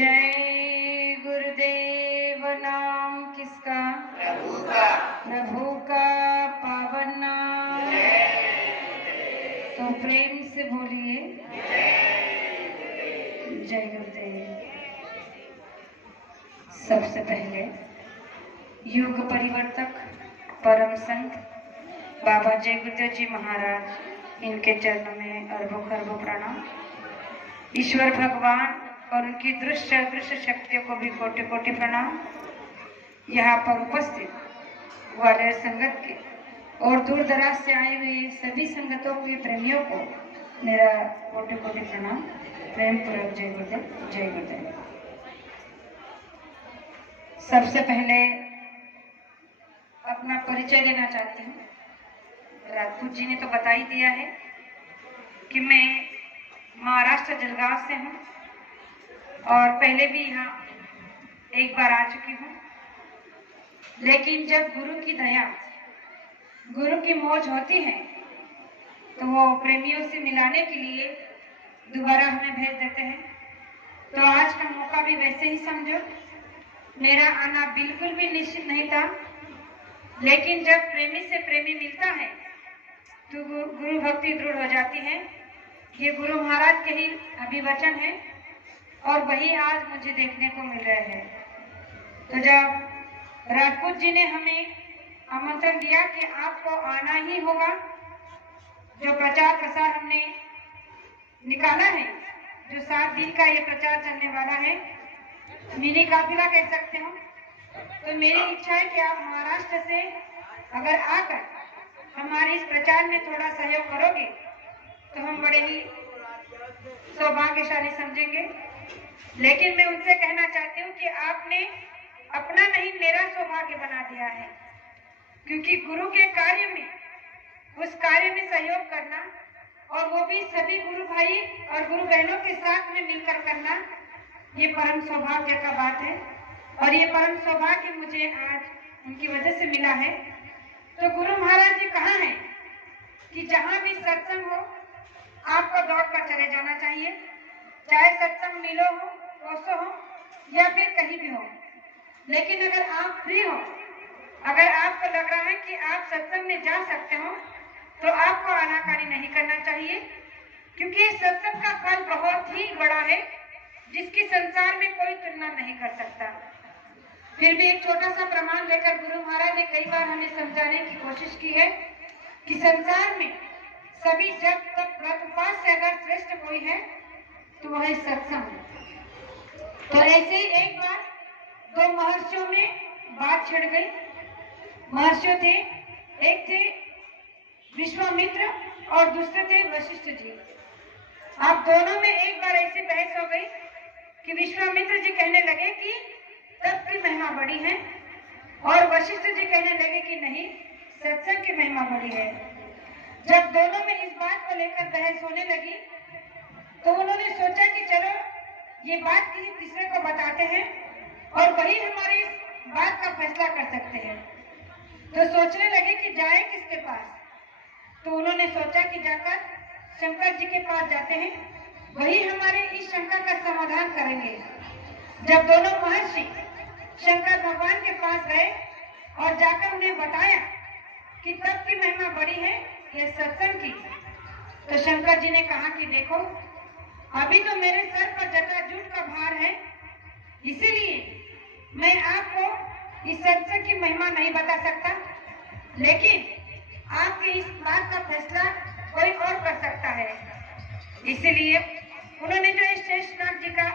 जय गुरुदेव। नाम किसका? प्रभु का। प्रभु का पावन नाम। तो प्रेम से बोलिए जय गुरुदेव। सबसे पहले युग परिवर्तक परम संत बाबा जय गुरुदेव जी महाराज, इनके चरणों में अरबों खरबों प्रणाम। ईश्वर भगवान और उनकी दृश्य अदृश्य शक्तियों को भी कोटि कोटि प्रणाम। यहाँ पर उपस्थित ग्वालियर संगत के और दूर दराज से आए हुए सभी संगतों के प्रेमियों को मेरा कोटि कोटि प्रणाम। प्रेम पूर्वक जय गुरुदेव जय गुरुदेव। सबसे पहले अपना परिचय देना चाहती हूँ। राजपूत जी ने तो बता ही दिया है कि मैं महाराष्ट्र जलगांव से हूँ और पहले भी यहाँ एक बार आ चुकी हूँ। लेकिन जब गुरु की दया, गुरु की मौज होती है तो वो प्रेमियों से मिलाने के लिए दोबारा हमें भेज देते हैं। तो आज का मौका भी वैसे ही समझो। मेरा आना बिल्कुल भी निश्चित नहीं था, लेकिन जब प्रेमी से प्रेमी मिलता है तो गुरु भक्ति दृढ़ हो जाती है। ये गुरु महाराज के ही अभिवचन है और वही आज मुझे देखने को मिल रहे हैं। तो जब राजपूत जी ने हमें आमंत्रण दिया कि आपको आना ही होगा, जो प्रचार प्रसार हमने निकाला है, जो 7 दिन का ये प्रचार चलने वाला है, मिनी काफिला कह सकते हो, तो मेरी इच्छा है कि आप महाराष्ट्र से अगर आकर हमारे इस प्रचार में थोड़ा सहयोग करोगे तो हम बड़े ही सौभाग्यशाली समझेंगे। लेकिन मैं उनसे कहना चाहती हूँ कि आपने अपना नहीं मेरा सौभाग्य बना दिया है, क्योंकि गुरु के कार्य में, उस कार्य में सहयोग करना और वो भी सभी गुरु भाई और गुरु बहनों के साथ में मिलकर करना, ये परम सौभाग्य का बात है। और ये परम सौभाग्य मुझे आज उनकी वजह से मिला है। तो गुरु महाराज जी कहा है कि जहाँ भी सत्संग हो आपको दौड़ कर चले जाना चाहिए, चाहे सत्संग मिलो हो, कोसो हो या फिर कहीं भी हो। लेकिन अगर आप फ्री हो, अगर आपको लग रहा है कि आप सत्संग में जा सकते हो, तो आपको आनाकानी नहीं करना चाहिए, क्योंकि सत्संग का फल बहुत ही बड़ा है, जिसकी संसार में कोई तुलना नहीं कर सकता। फिर भी एक छोटा सा प्रमाण लेकर गुरु महाराज ने कई बार हमें समझाने की कोशिश की है कि संसार में सभी जब तक व्रतपात से अगर श्रेष्ठ कोई है तो वह सत्संग। तो ऐसे ही एक बार 2 महर्षियों में बात छिड़ गई। महर्षियों थे, एक थे विश्वामित्र और दूसरे थे वशिष्ठ जी। अब दोनों में एक बार ऐसी बहस हो गई कि विश्वामित्र जी कहने लगे कि तप की महिमा बड़ी है और वशिष्ठ जी कहने लगे कि नहीं, सत्संग की महिमा बड़ी है। जब दोनों में इस बात को लेकर बहस होने लगी तो उन्होंने सोचा कि चलो ये बात किसी तीसरे को बताते हैं और वही हमारी इस बात का फैसला कर सकते हैं। तो सोचने लगे कि जाए किसके पास। तो उन्होंने सोचा कि जाकर शंकर जी के पास जाते हैं, वही हमारे इस शंका का समाधान करेंगे। जब दोनों महर्षि शंकर भगवान के पास गए और जाकर उन्हें बताया कि तप की महिमा बड़ी है, ये सत्संग की, तो शंकर जी ने कहा कि देखो, अभी तो मेरे सर पर जटाजूट का भार है, इसीलिए मैं आपको इस सत्संग की महिमा नहीं बता सकता, लेकिन आपकी इस बात का फैसला कोई और कर सकता है। इसीलिए उन्होंने जो शेषनाग जी का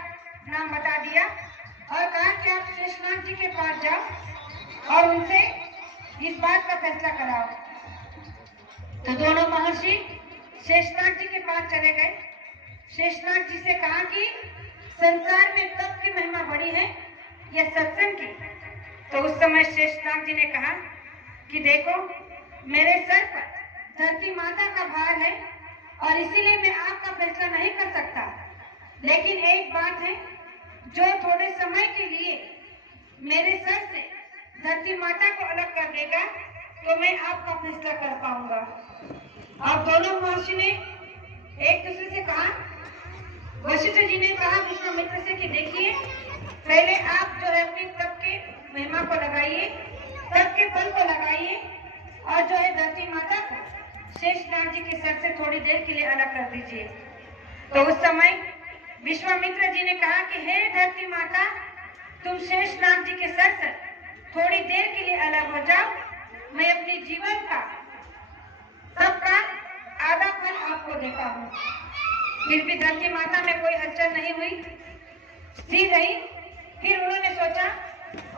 नाम बता दिया और कहा कि आप शेषनाग जी के पास जाओ और उनसे इस बात का फैसला कराओ। तो दोनों महर्षि शेषनाग जी के पास चले गए। शेषनाग जी से कहा कि संसार में तप की महिमा बड़ी है या सत्संग की। तो उस समय शेषनाग जी ने कहा कि देखो, मेरे सर पर धरती माता का भार है और इसीलिए मैं आपका फैसला नहीं कर सकता, लेकिन एक बात है, जो थोड़े समय के लिए मेरे सर से धरती माता को अलग कर देगा तो मैं आपका फैसला कर पाऊंगा। अब दोनों महर्षि ने एक दूसरे से कहा, वशिष्ठ जी ने कहा विश्वामित्र से कि देखिए, पहले आप जो है अपनी तप के महिमा को लगाइए, तप के फल को लगाइए और जो है धरती माता को शेषनाग जी के सर से थोड़ी देर के लिए अलग कर दीजिए। तो उस समय विश्वामित्र जी ने कहा कि हे धरती माता, तुम शेषनाग जी के सर से थोड़ी देर के लिए अलग हो जाओ, मैं अपने जीवन का सबका आधा फल आपको देता हूँ। फिर भी धरती माता में कोई हलचल नहीं हुई, स्थिर रही। फिर उन्होंने सोचा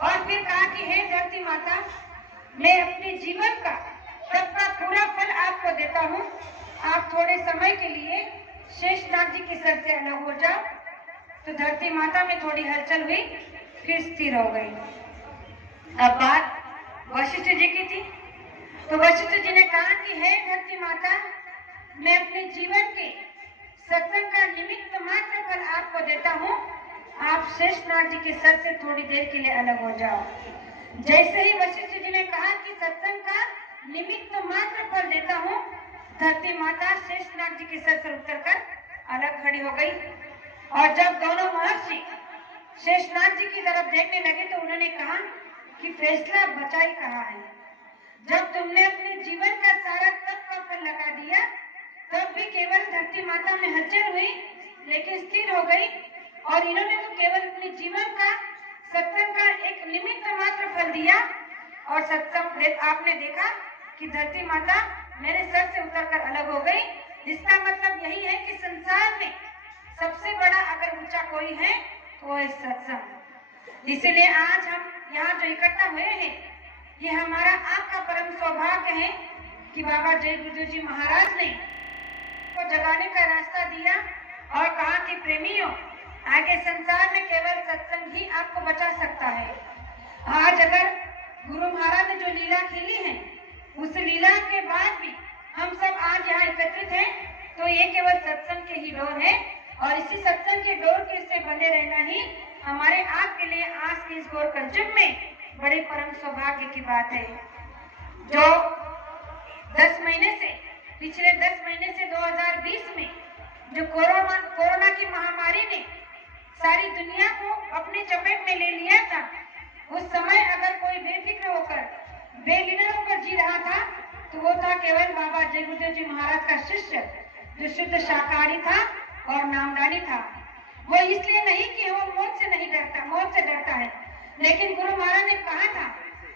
और फिर कहा कि हे धरती माता, मैं अपने जीवन का सबका पूरा फल आपको देता हूँ, आप थोड़े समय के लिए शेषनाग जी के सर से अलग हो जाओ। तो धरती माता में थोड़ी हलचल हुई, फिर स्थिर हो गई। अब बात वशिष्ठ जी की थी। तो वशिष्ठ जी ने कहा कि हे धरती माता, मैं अपने जीवन के सत्संग का निमित्त मात्र फल आपको देता हूँ, आप शेषनाग जी के सर से थोड़ी देर के लिए अलग हो जाओ। जैसे ही वशिष्ठ जी ने कहा कि सत्संग का निमित्त मात्र फल देता हूँ, धरती माता शेषनाग जी के सर से उतरकर अलग खड़ी हो गई। और जब दोनों महर्षि शेषनाग जी की तरफ देखने लगे तो उन्होंने कहा कि फैसला बचा ही कहा है। जब तुमने अपने जीवन का सारा तप का फल लगा दिया, तब भी केवल धरती माता में हलचल हुई, लेकिन स्थिर हो गई। और इन्होंने तो केवल अपने जीवन का सत्संग का एक निमित्त मात्र फल दिया। और सत्संग आपने देखा कि धरती माता मेरे सर से उतरकर अलग हो गई। इसका मतलब यही है कि संसार में सबसे बड़ा अगर ऊंचा कोई है तो वो है सत्संग। इसीलिए आज हम यहाँ जो इकट्ठा हुए हैं, ये हमारा आपका परम सौभाग्य है कि बाबा जय गुरुदेव जी महाराज ने को जगाने का रास्ता दिया और कहा कि प्रेमियों, आगे संसार में केवल सत्संग ही आपको बचा सकता है। आज अगर गुरु महाराज ने जो लीला खेली है, उस लीला के बाद भी हम सब आज यहाँ एकत्रित हैं, तो ये केवल सत्संग के ही डोर है। और इसी सत्संग के डोर के से बने रहना ही हमारे आपके लिए आज के इस घोर कलयुग में बड़े परम सौभाग्य की बात है। जो 10 महीने से पिछले 10 महीने से 2020 में जो कोरोना की महामारी ने सारी दुनिया को अपनी चपेट में ले लिया था, उस समय अगर कोई बेफिक्र होकर बेलिडर होकर जी रहा था तो वो था केवल बाबा जय गुरुदेव जी महाराज का शिष्य, जो शुद्ध शाकाहारी था और नामदानी था। वो इसलिए नहीं कि वो मौत से नहीं डरता, मौत से डरता है, लेकिन गुरु महाराज ने कहा था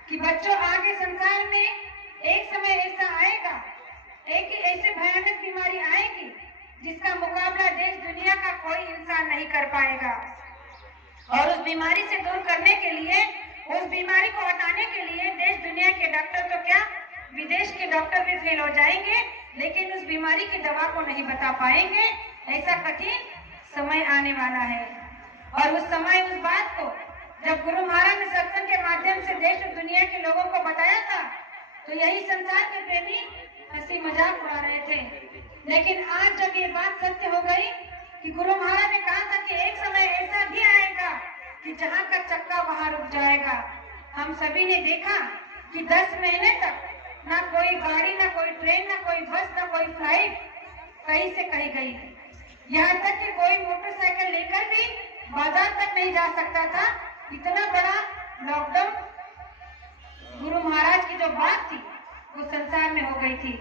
कि बच्चों, आगे संसार में एक समय ऐसा आएगा, एक ऐसी भयानक बीमारी आएगी जिसका मुकाबला देश दुनिया का कोई इंसान नहीं कर पाएगा। और उस बीमारी से दूर करने के लिए, उस बीमारी को हटाने के लिए देश दुनिया के डॉक्टर तो क्या, विदेश के डॉक्टर भी फेल हो जाएंगे, लेकिन उस बीमारी की दवा को नहीं बता पाएंगे। ऐसा कठिन समय आने वाला है। और उस समय, उस बात को जब गुरु महाराज ने सत्संग के माध्यम से देश और दुनिया के लोगों को बताया था, तो यही संसार के प्रेमी हंसी मजाक उड़ा रहे थे। लेकिन आज जब ये बात सत्य हो गई कि गुरु महाराज ने कहा था कि एक समय ऐसा भी आएगा कि जहाँ का चक्का वहाँ रुक जाएगा। हम सभी ने देखा कि 10 महीने तक ना कोई गाड़ी, ना कोई ट्रेन, ना कोई बस, ना कोई फ्लाइट कहीं से कहीं गई। यहाँ तक कि कोई मोटरसाइकिल लेकर भी बाजार तक नहीं जा सकता था। इतना बड़ा लॉकडाउन गुरु महाराज की जो बात थी वो संसार में हो गई थी।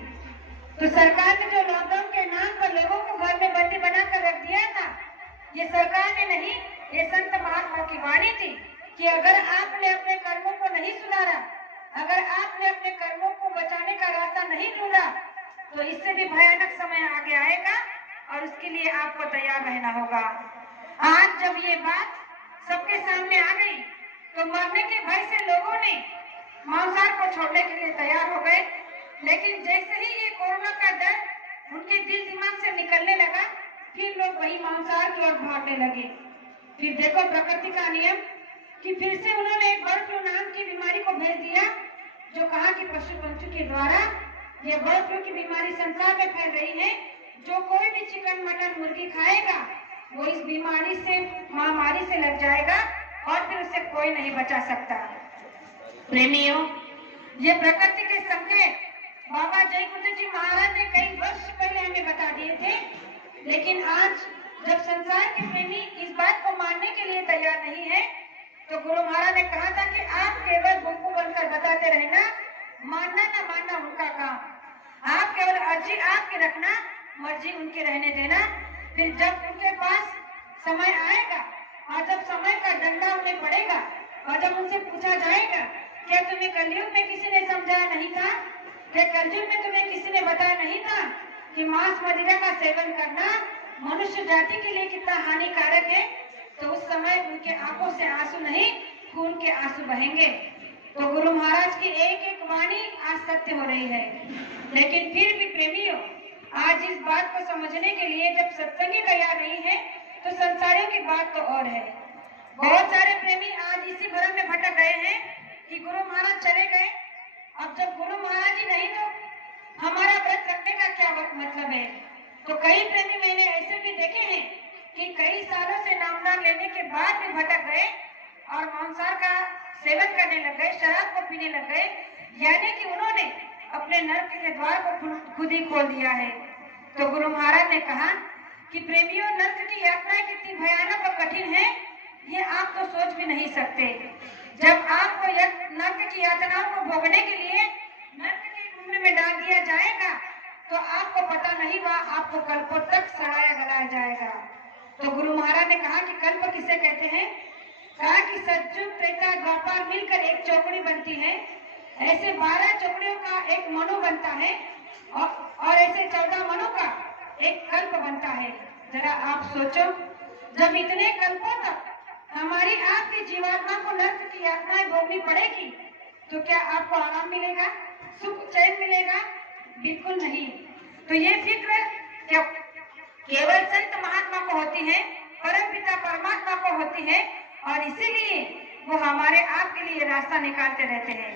तो सरकार ने जो लॉकडाउन के नाम पर लोगों को घर में बंदी बनाकर रख दिया था, ये सरकार ने नहीं, ये संत महात्मा की वाणी थी कि अगर आपने अपने कर्मों को नहीं सुधारा, अगर आपने अपने कर्मों को बचाने का रास्ता नहीं ढूंढा, तो इससे भी भयानक समय आगे आएगा और उसके लिए आपको तैयार रहना होगा। आज जब ये बात सबके सामने आ गई तो मरने के भय से लोगों ने मांसाहार को छोड़ने के लिए तैयार हो गए। लेकिन जैसे ही ये कोरोना का डर उनके दिल दिमाग से निकलने लगा, फिर लोग वही मांसाहार की ओर भागने लगे। फिर देखो प्रकृति का नियम कि फिर से उन्होंने बर्ड फ्लू नाम की बीमारी को भेज दिया, जो कहा कि पशु पंछी के द्वारा ये बर्ड फ्लू की बीमारी संसार में फैल रही है। जो कोई भी चिकन, मटन, मुर्गी खाएगा वो इस बीमारी से, महामारी से लग जाएगा और फिर उसे कोई नहीं बचा सकता। प्रेमियों, ये प्रकृति के संकेत बाबा जय गुरुदेव जी महाराज ने कई वर्ष पहले हमें बता दिए थे, लेकिन आज जब संसार के प्रेमी इस बात को मानने के लिए तैयार नहीं है, तो गुरु महाराज ने कहा था कि आप केवल बुक्कू बनकर बताते रहना, मानना ना मानना उनका काम। आप केवल अर्जी आपकी रखना, मर्जी उनके रहने देना। फिर जब उनके पास समय आएगा और जब समय का डंडा उन्हें पड़ेगा और जब उनसे पूछा जाएगा क्या तुम्हें कलयुग में किसी ने समझाया नहीं था, क्या कलयुग में तुम्हें किसी ने बताया नहीं था कि मांस मदिरा का सेवन करना मनुष्य जाति के लिए कितना हानिकारक है, तो उस समय उनके आंखों से आंसू नहीं, खून के आंसू बहेंगे। तो गुरु महाराज की एक एक वाणी आज सत्य हो रही है। लेकिन फिर भी प्रेमियों, आज इस बात को समझने के लिए जब सत्संगी तैयार नहीं है, तो संसारियों की बात तो और है। बहुत सारे प्रेमी आज इसी भ्रम में भटक गए हैं कि गुरु महाराज चले गए, अब जब गुरु महाराज ही नहीं तो हमारा व्रत रखने का क्या मतलब है। तो कई प्रेमी मैंने ऐसे भी देखे हैं कि कई सालों से नामदान लेने के बाद भी भटक गए और मांसाहार का सेवन करने लग गए, शराब को पीने लग गए, यानी कि उन्होंने अपने नरक के द्वार को खुद ही खोल दिया है। तो गुरु महाराज ने कहा कि प्रेमियों, नरक की यात्राएं कितनी भयानक और कठिन है, ये आप तो सोच भी नहीं सकते। जब आपको नरक की यातनाओं को भोगने के लिए नरक के कुंड में डाल दिया जाएगा, तो आपको पता नहीं हुआ, आपको कल्पों तक सड़ाया गलाया जाएगा। तो गुरु महाराज ने कहा कि कल्प किसे कहते हैं, कहा कि सतयुग त्रेता द्वापर मिलकर एक चौकड़ी बनती है, ऐसे 12 चौकड़ियों का एक मनु बनता है और ऐसे 14 मनु का एक कल्प बनता है। जरा आप सोचो, जब इतने कल्पों तक हमारी आपकी जीवात्मा को नरक की यातनाएं भोगनी पड़ेगी, तो क्या आपको आराम मिलेगा, सुख चैन मिलेगा? बिल्कुल नहीं। तो ये फिक्र क्या केवल संत महात्मा को होती है, परम पिता परमात्मा को होती है, और इसीलिए वो हमारे आप के लिए रास्ता निकालते रहते हैं।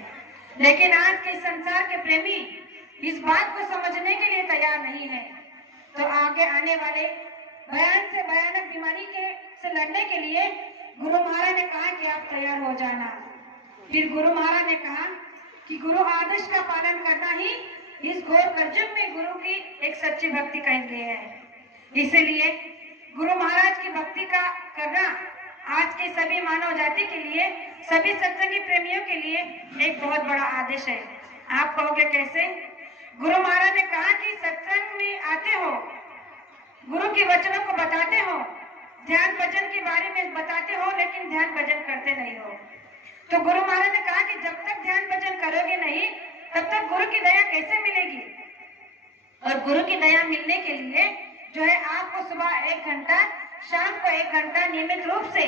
लेकिन आज के संसार के प्रेमी इस बात को समझने के लिए तैयार नहीं है। तो आगे आने वाले भयानक से भयानक बीमारी से लड़ने के लिए गुरु महाराज ने कहा कि आप तैयार हो जाना। फिर गुरु महाराज ने कहा कि गुरु आदेश का पालन करना ही इस घोर कलयुग में गुरु की एक सच्ची भक्ति का इंद्रिय है। इसीलिए गुरु महाराज की भक्ति का करना आज के सभी मानव जाति के लिए, सभी सत्संगी प्रेमियों के लिए एक बहुत बड़ा आदेश है। आप कहोगे कैसे? गुरु महाराज ने कहा कि सत्संग में आते हो, गुरु के वचनों को बताते हो, ध्यान भजन के बारे में बताते हो, लेकिन ध्यान भजन करते नहीं हो। तो गुरु महाराज ने कहा कि जब तक ध्यान भजन करोगे नहीं, तब तक गुरु की दया कैसे मिलेगी? और गुरु की दया मिलने के लिए जो है आपको सुबह 1 घंटा, शाम को 1 घंटा नियमित रूप से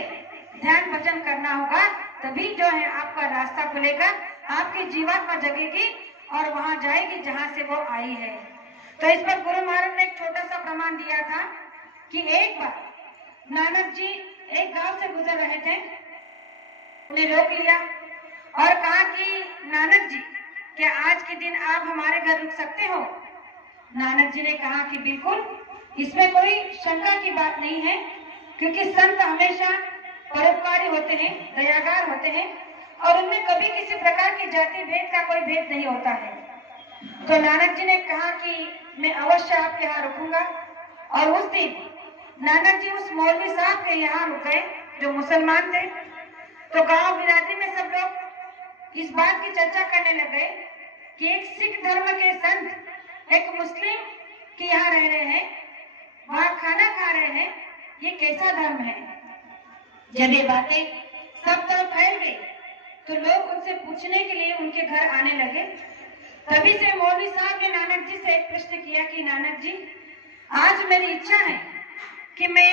ध्यान भजन करना होगा, तभी जो है आपका रास्ता खुलेगा, आपकी जीवात्मा जगेगी और वहां जाएगी जहां से वो आई है। तो इस पर गुरु महाराज ने एक छोटा सा प्रमाण दिया था कि एक बार नानक जी एक गांव से गुजर रहे थे, उन्हें रोक लिया और कहा कि नानक जी, क्या आज के दिन आप हमारे घर रुक सकते हो? नानक जी ने कहा कि बिल्कुल, इसमें कोई शंका की बात नहीं है, क्योंकि संत हमेशा परोपकारी होते हैं, दयागार होते हैं और उनमें कभी किसी प्रकार की जाति भेद का कोई भेद नहीं होता है। तो नानक जी ने कहा कि मैं अवश्य आपके यहाँ रुकूंगा। और उस दिन नानक जी उस मौलवी साहब के यहाँ रुके जो मुसलमान थे। तो गांव बिरादरी में सब लोग इस बात की चर्चा करने लगे कि एक सिख धर्म के संत एक मुस्लिम के यहाँ रह रहे हैं, वहाँ खाना खा रहे हैं, ये कैसा धर्म है? जब ये बातें सब तरफ फैल गई तो लोग उनसे पूछने के लिए उनके घर आने लगे। तभी से मौलवी साहब ने नानक जी से एक प्रश्न किया कि नानक जी, आज मेरी इच्छा है कि मैं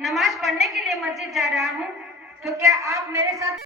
नमाज पढ़ने के लिए मस्जिद जा रहा हूँ, तो क्या आप मेरे साथ